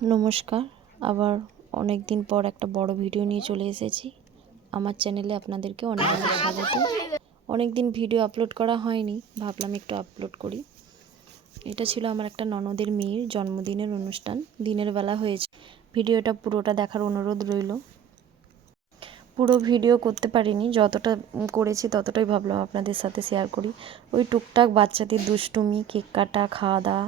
নমস্কার, আবার অনেক দিন পর একটা বড় ভিডিও নিয়ে চলে এসেছি। আমার চ্যানেলে আপনাদেরকে অনেক অনেক স্বাগত। অনেক দিন ভিডিও আপলোড করা হয়নি, ভাবলাম একটু আপলোড করি। এটা ছিল আমার একটা ননদের মেয়ের জন্মদিনের অনুষ্ঠান, দিনের বেলা হয়েছে। ভিডিওটা পুরোটা দেখার অনুরোধ রইল। পুরো ভিডিও করতে পারিনি, যতটা করেছি ততটাই ভাবলাম আপনাদের সাথে শেয়ার করি। ওই টুকটাক বাচ্চাদের দুষ্টুমি, কেক কাটা, খাওয়া দাওয়া।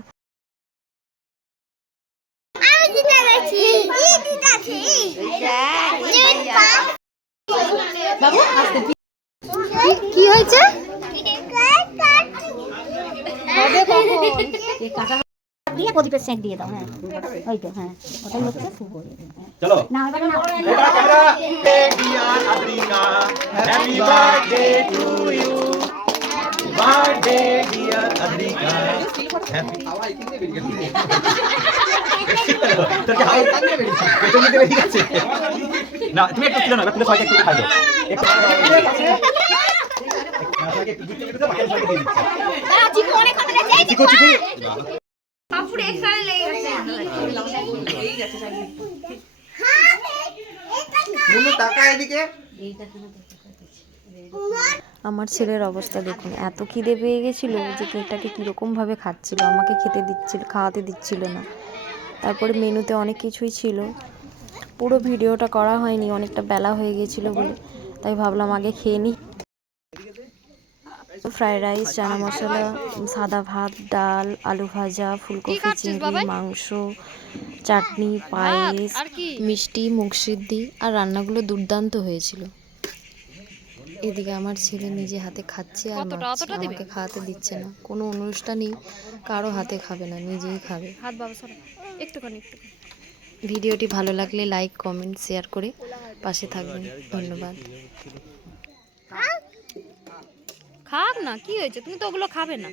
কি হয়েছে? দিয়ে প্রদীপের সেঁক দিয়ে দাও। হ্যাঁ ওই তো, হ্যাঁ ওটাই হচ্ছে শুভ। চলো না এবারে না camera dear Adrika, happy birthday to you, birthday dear Adrika, happy না তুমি একটু ছিল না, তুমি সবাইকে একটু খাই দাও একটু চিকু অনেক কথা আছে। চিকু পাপুড়ে একসাথে লেগে গেছে। মুন্নু টাকা এদিকে। আমার ছেলের অবস্থা দেখুন, এত খিদে পেয়ে গেছিল যে কেকটাকে কীরকমভাবে খাচ্ছিল, আমাকে খাওয়াতে দিচ্ছিল না। তারপরে মেনুতে অনেক কিছুই ছিল, পুরো ভিডিওটা করা হয়নি, অনেকটা বেলা হয়ে গিয়েছিলো বলে, তাই ভাবলাম আগে খেয়ে নিই। ফ্রাইড রাইস, চানা মশলা, সাদা ভাত, ডাল, আলু ভাজা, ফুলকপি, চিংড়ি, মাংস, চাটনি, পায়েস, মিষ্টি, মুগ সিদ্ধি, আর রান্নাগুলো দুর্দান্ত হয়েছিল। এদিকে আমার ছেলে নিজে হাতে খাচ্ছে আর আমাকে খাওয়াতে দিচ্ছে না। কোনো অনুষ্ঠানই কারো হাতে খাবে না, নিজেই খাবে। ভিডিওটি ভালো লাগলে লাইক, কমেন্ট, শেয়ার করে পাশে থাকবেন। ধন্যবাদ। খাক না, কি হয়েছে? তুমি তো ওগুলো খাবে না।